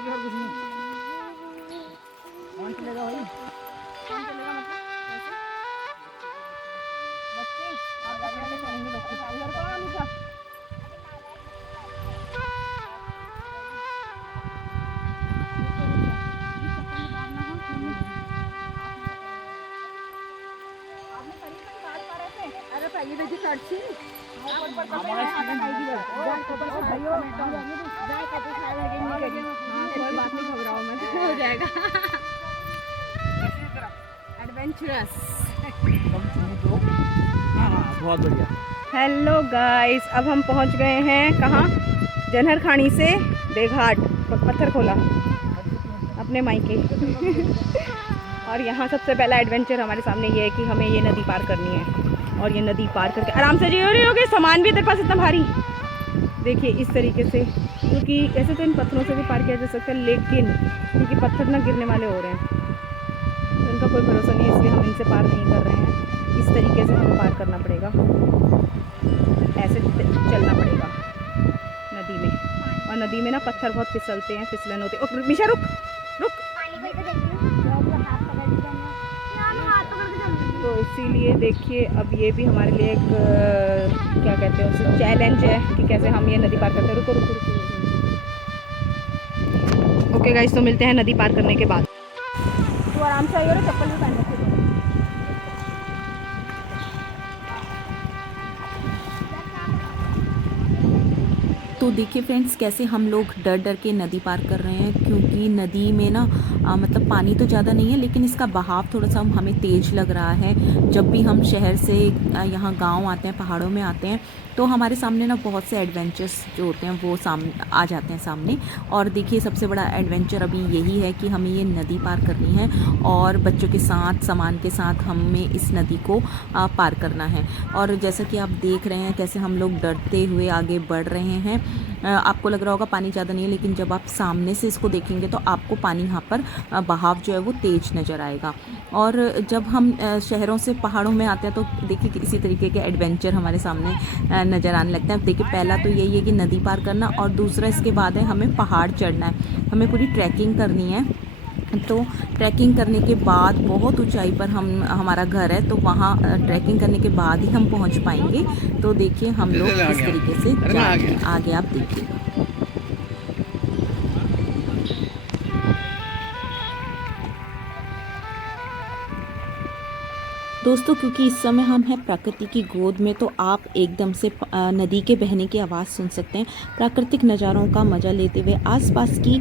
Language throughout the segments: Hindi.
जाएगी और कुछ नहीं। कौन चलेगा भाई? कौन चलेगा मतलब कैसे? बच्चे आप गाड़ी वाले चलेंगे बच्चे। इधर कौन अनुषा? आपने करी तो गाड़ी पर ऐसे? अरे पहले देखी चढ़ती ऊपर पर कभी आएगी जा को भाइयों जा के तो सारे लगे नहीं। हां कोई बात नहीं, घबराओ मत, हो जाएगा। एडवेंचरस। हाँ बहुत बढ़िया। हेलो गाइस, अब हम पहुंच गए हैं कहाँ? जनहर खानी से देघाट पत्थर खोला अपने मायके। और यहाँ सबसे पहला एडवेंचर हमारे सामने ये है कि हमें ये नदी पार करनी है। और ये नदी पार करके आराम से जी हो रही होगी। सामान भी तेरे पास इतना भारी, देखिए इस तरीके से, क्योंकि ऐसे तो इन पत्थरों से भी पार किया जा सकता है, लेकिन क्योंकि पत्थर ना गिरने वाले हो रहे हैं तो इनका कोई भरोसा नहीं है, इसलिए हम इनसे पार नहीं कर रहे हैं। इस तरीके से हमें पार करना पड़ेगा, ऐसे चलना पड़ेगा नदी में। और नदी में ना पत्थर बहुत फिसलते हैं, फिसलन होते हैं। मिशा रुक रुक। तो इसीलिए देखिए अब ये भी हमारे लिए एक क्या कहते हैं उसे, चैलेंज है कि कैसे हम ये नदी पार करते हैं। रुको रुको रुको। ओके गाइस, तो मिलते हैं नदी पार करने के बाद। तो आराम से आइए और चप्पल भी पहन रखिए। तो देखिए फ्रेंड्स, कैसे हम लोग डर डर के नदी पार कर रहे हैं, क्योंकि नदी में ना मतलब पानी तो ज़्यादा नहीं है, लेकिन इसका बहाव थोड़ा सा हमें तेज़ लग रहा है। जब भी हम शहर से यहाँ गांव आते हैं, पहाड़ों में आते हैं, तो हमारे सामने ना बहुत से एडवेंचर्स जो होते हैं वो सामने आ जाते हैं सामने। और देखिए सबसे बड़ा एडवेंचर अभी यही है कि हमें ये नदी पार करनी है और बच्चों के साथ, सामान के साथ हमें इस नदी को पार करना है। और जैसा कि आप देख रहे हैं कैसे हम लोग डरते हुए आगे बढ़ रहे हैं। आपको लग रहा होगा पानी ज़्यादा नहीं है, लेकिन जब आप सामने से इसको देखेंगे तो आपको पानी यहाँ पर बहाव जो है वो तेज नज़र आएगा। और जब हम शहरों से पहाड़ों में आते हैं तो देखिए इसी तरीके के एडवेंचर हमारे सामने नज़र आने लगते हैं। देखिए पहला तो यही है कि नदी पार करना, और दूसरा इसके बाद है हमें पहाड़ चढ़ना है, हमें पूरी ट्रैकिंग करनी है। तो ट्रैकिंग करने के बाद बहुत ऊंचाई पर हमारा घर है, तो वहाँ ट्रैकिंग करने के बाद ही हम पहुँच पाएंगे। तो देखिए हम लोग किस तरीके से जा रहे हैं, आगे आप देखिएगा। दोस्तों, क्योंकि इस समय हम हैं प्रकृति की गोद में, तो आप एकदम से नदी के बहने की आवाज़ सुन सकते हैं। प्राकृतिक नज़ारों का मज़ा लेते हुए आसपास की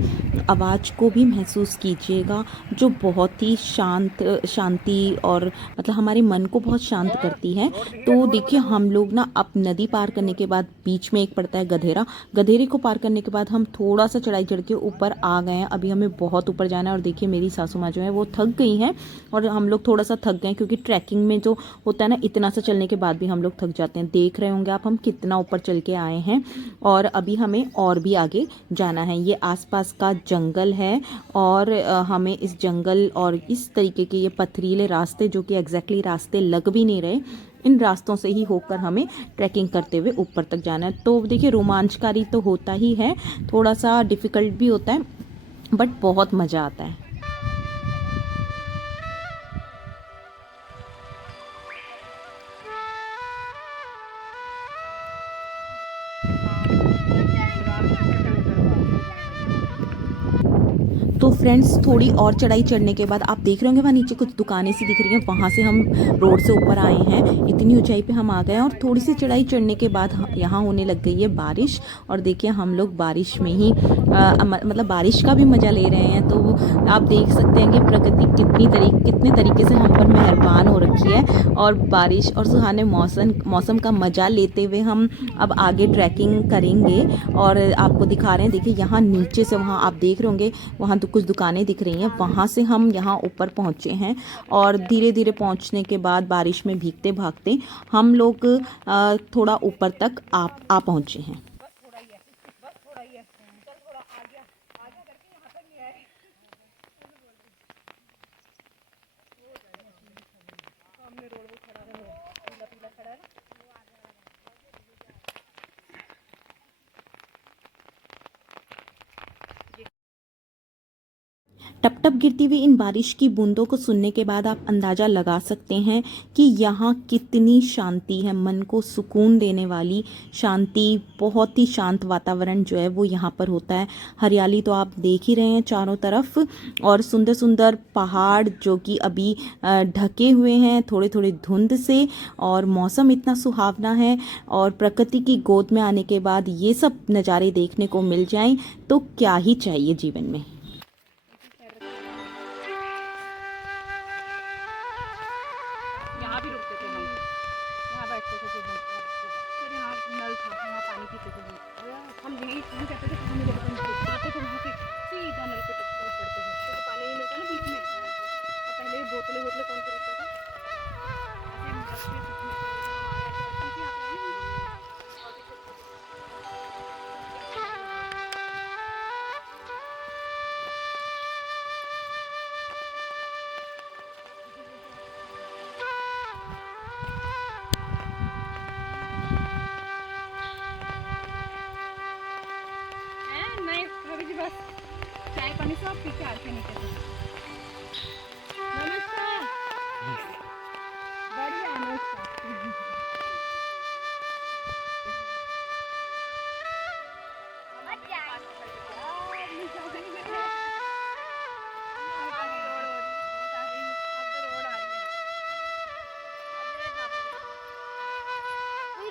आवाज़ को भी महसूस कीजिएगा, जो बहुत ही शांति और मतलब हमारे मन को बहुत शांत करती है। तो देखिए हम लोग ना अब नदी पार करने के बाद बीच में एक पड़ता है गधेरा। गधेरे को पार करने के बाद हम थोड़ा सा चढ़ाई चढ़ के ऊपर आ गए हैं। अभी हमें बहुत ऊपर जाना है। और देखिए मेरी सासू माँ जो है वो थक गई हैं, और हम लोग थोड़ा सा थक गए क्योंकि ट्रैकिंग में जो होता है ना, इतना सा चलने के बाद भी हम लोग थक जाते हैं। देख रहे होंगे आप हम कितना ऊपर चल के आए हैं, और अभी हमें और भी आगे जाना है। ये आसपास का जंगल है, और हमें इस जंगल और इस तरीके के ये पथरीले रास्ते, जो कि एग्जैक्टली रास्ते लग भी नहीं रहे, इन रास्तों से ही होकर हमें ट्रैकिंग करते हुए ऊपर तक जाना है। तो देखिए रोमांचकारी तो होता ही है, थोड़ा सा डिफ़िकल्ट भी होता है, बट बहुत मज़ा आता है। तो फ्रेंड्स, थोड़ी और चढ़ाई चढ़ने के बाद आप देख रहे होंगे वहाँ नीचे कुछ दुकानें सी दिख रही हैं, वहाँ से हम रोड से ऊपर आए हैं। इतनी ऊंचाई पे हम आ गए हैं, और थोड़ी सी चढ़ाई चढ़ने के बाद यहाँ होने लग गई है बारिश। और देखिए हम लोग बारिश में ही मतलब बारिश का भी मज़ा ले रहे हैं। तो आप देख सकते हैं कि प्रकृति कितने तरीके से हम पर मेहरबान हो रखी है। और बारिश और सुहाने मौसम का मज़ा लेते हुए हम अब आगे ट्रैकिंग करेंगे। और आपको दिखा रहे हैं, देखिए यहाँ नीचे से, वहाँ आप देख रहे होंगे वहाँ तो कुछ दुकानें दिख रही हैं, वहाँ से हम यहाँ ऊपर पहुँचे हैं। और धीरे धीरे पहुँचने के बाद बारिश में भीगते भागते हम लोग थोड़ा ऊपर तक आ पहुँचे हैं। टप टप गिरती हुई इन बारिश की बूंदों को सुनने के बाद आप अंदाज़ा लगा सकते हैं कि यहाँ कितनी शांति है। मन को सुकून देने वाली शांति, बहुत ही शांत वातावरण जो है वो यहाँ पर होता है। हरियाली तो आप देख ही रहे हैं चारों तरफ, और सुंदर सुंदर पहाड़ जो कि अभी ढके हुए हैं थोड़े थोड़े धुंध से, और मौसम इतना सुहावना है। और प्रकृति की गोद में आने के बाद ये सब नज़ारे देखने को मिल जाएं तो क्या ही चाहिए जीवन में। यहाँ भी रुकते थे हम, यहाँ बैठते थे फिर यहाँ नल था, यहाँ पानी पीते थे हम यहीं हम कहते थे पानी जब आते थे वहाँ पे सीधा नल पे पड़ते थे, क्योंकि पानी नहीं मिलता ना बीच में। और पहले बोतलें बोतलें कौन सी रखता था, नहीं कभी भी बस चाय पानी सब पी के आते नीचे से। नमस्कार, बढ़िया नमस्कार।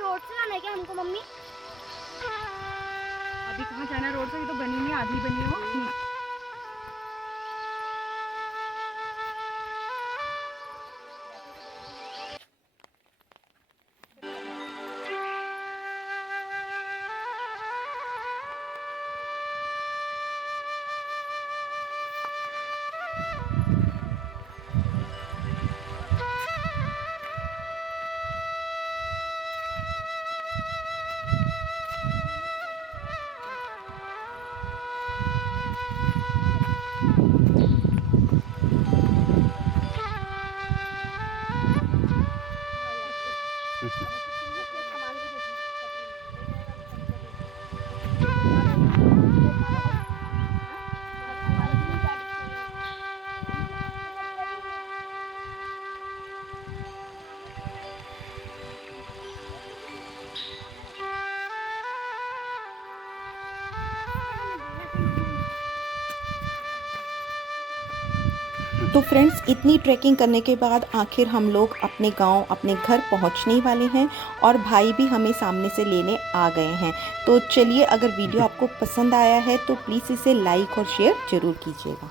रोड से जाना है क्या हमको मम्मी? अभी कहाँ जाना है रोड से, ये तो बनी नहीं, आधी बनी है वो। तो फ्रेंड्स, इतनी ट्रैकिंग करने के बाद आखिर हम लोग अपने गांव, अपने घर पहुंचने वाले हैं, और भाई भी हमें सामने से लेने आ गए हैं। तो चलिए, अगर वीडियो आपको पसंद आया है तो प्लीज़ इसे लाइक और शेयर ज़रूर कीजिएगा।